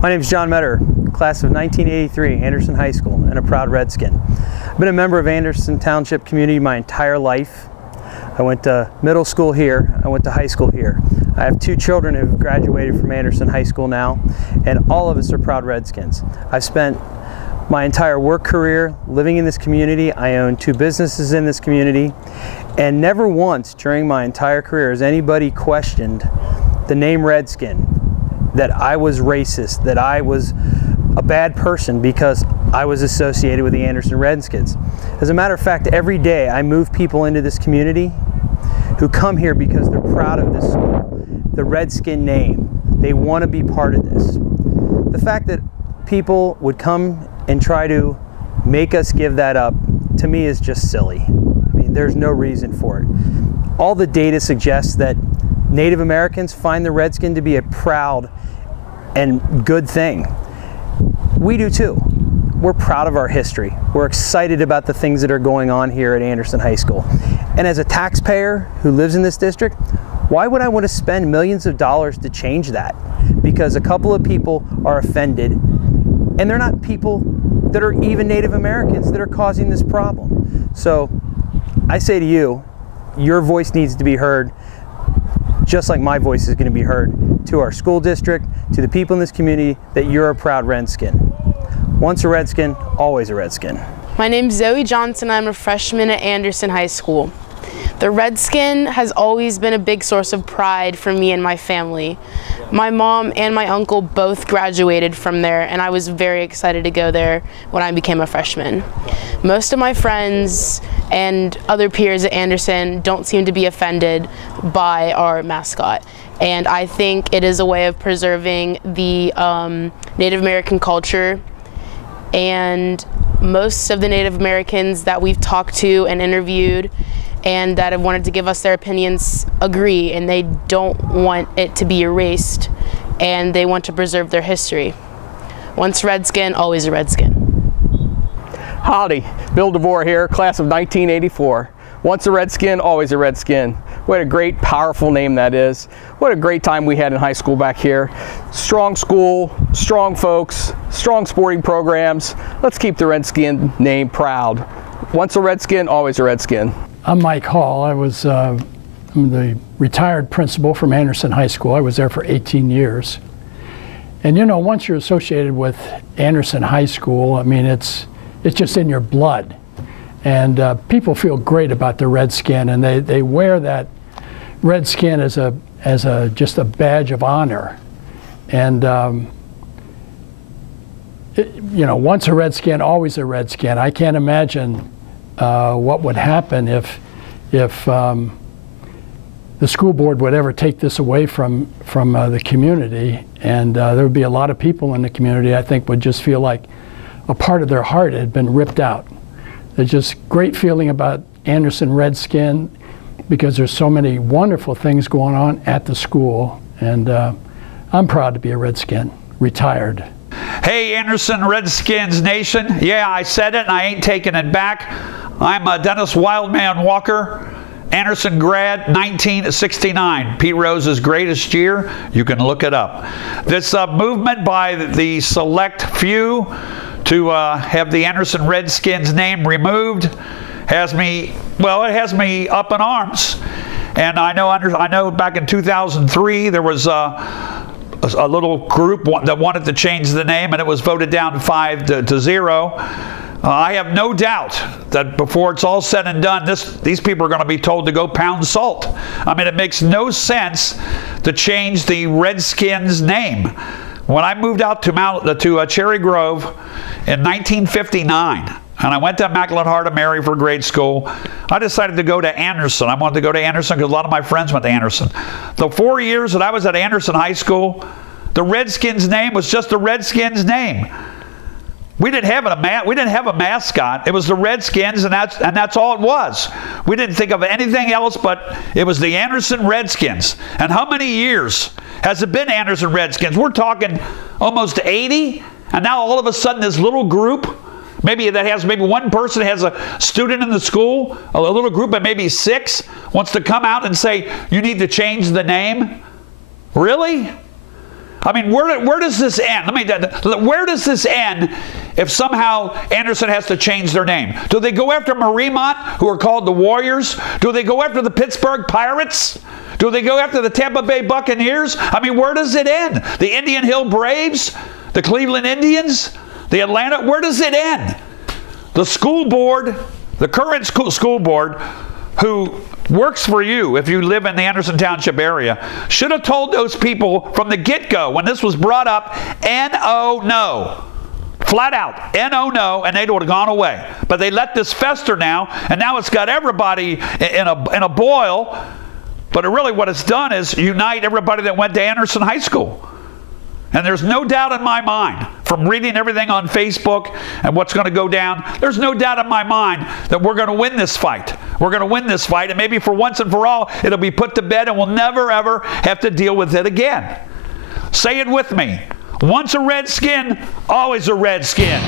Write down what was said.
My name is John Metter, class of 1983, Anderson High School, and a proud Redskin. I've been a member of Anderson Township community my entire life. I went to middle school here, I went to high school here. I have two children who have graduated from Anderson High School now, and all of us are proud Redskins. I've spent my entire work career living in this community. I own two businesses in this community, and never once during my entire career has anybody questioned the name Redskin, that I was racist, that I was a bad person because I was associated with the Anderson Redskins. As a matter of fact, every day I move people into this community who come here because they're proud of this school, the Redskin name. They want to be part of this. The fact that people would come and try to make us give that up, to me, is just silly. I mean, there's no reason for it. All the data suggests that Native Americans find the Redskin to be a proud and good thing. We do too. We're proud of our history. We're excited about the things that are going on here at Anderson High School. And as a taxpayer who lives in this district, why would I want to spend millions of dollars to change that? Because a couple of people are offended, and they're not people that are even Native Americans that are causing this problem. So I say to you, your voice needs to be heard, just like my voice is going to be heard, to our school district, to the people in this community, that you're a proud Redskin. Once a Redskin, always a Redskin. My name's Zoe Johnson. I'm a freshman at Anderson High School. The Redskin has always been a big source of pride for me and my family. My mom and my uncle both graduated from there, and I was very excited to go there when I became a freshman. Most of my friends and other peers at Anderson don't seem to be offended by our mascot, and I think it is a way of preserving the Native American culture. And most of the Native Americans that we've talked to and interviewed and that have wanted to give us their opinions agree, and they don't want it to be erased, and they want to preserve their history. Once Redskin, always a Redskin. Howdy, Bill DeVore here, class of 1984. Once a Redskin, always a Redskin. What a great, powerful name that is. What a great time we had in high school back here. Strong school, strong folks, strong sporting programs. Let's keep the Redskin name proud. Once a Redskin, always a Redskin. I'm Mike Hall. I'm the retired principal from Anderson High School. I was there for 18 years. And you know, once you're associated with Anderson High School, I mean, it's just in your blood. And people feel great about the Redskin, and they wear that Redskin as just a badge of honor. And you know, once a Redskin, always a Redskin. I can't imagine what would happen if the school board would ever take this away from the community, and there would be a lot of people in the community, I think, would just feel like a part of their heart had been ripped out. There's just great feeling about Anderson Redskin because there's so many wonderful things going on at the school, and I'm proud to be a Redskin, retired. Hey, Anderson Redskins Nation. Yeah, I said it and I ain't taking it back. I'm Dennis Wildman Walker, Anderson grad, 1969. Pete Rose's greatest year. You can look it up. This movement by the select few to have the Anderson Redskins name removed has me, well, it has me up in arms. And I know back in 2003 there was a little group that wanted to change the name, and it was voted down 5-0. I have no doubt that before it's all said and done, these people are going to be told to go pound salt. I mean, it makes no sense to change the Redskins name. When I moved out to Cherry Grove in 1959, and I went to Immaculate Heart of Mary for grade school, I decided to go to Anderson. I wanted to go to Anderson because a lot of my friends went to Anderson. The 4 years that I was at Anderson High School, the Redskins name was just the Redskins name. We didn't have a mascot. It was the Redskins, and that's all it was. We didn't think of anything else, but it was the Anderson Redskins. And how many years has it been Anderson Redskins? We're talking almost 80, and now all of a sudden this little group, maybe one person has a student in the school, a little group of maybe 6, wants to come out and say, you need to change the name? Really? I mean, where does this end? Where does this end if somehow Anderson has to change their name? Do they go after Mariemont, who are called the Warriors? Do they go after the Pittsburgh Pirates? Do they go after the Tampa Bay Buccaneers? I mean, where does it end? The Indian Hill Braves? The Cleveland Indians? The Atlanta? Where does it end? The school board, the current school board, who works for you if you live in the Anderson Township area, should have told those people from the get-go when this was brought up, N-O, no. Flat out, N-O, no, and they would have gone away. But they let this fester now, and now it's got everybody in a boil. But really what it's done is unite everybody that went to Anderson High School. And there's no doubt in my mind, from reading everything on Facebook and what's going to go down, there's no doubt in my mind that we're going to win this fight. We're going to win this fight, and maybe for once and for all, it'll be put to bed and we'll never, ever have to deal with it again. Say it with me. Once a Redskin, always a Redskin.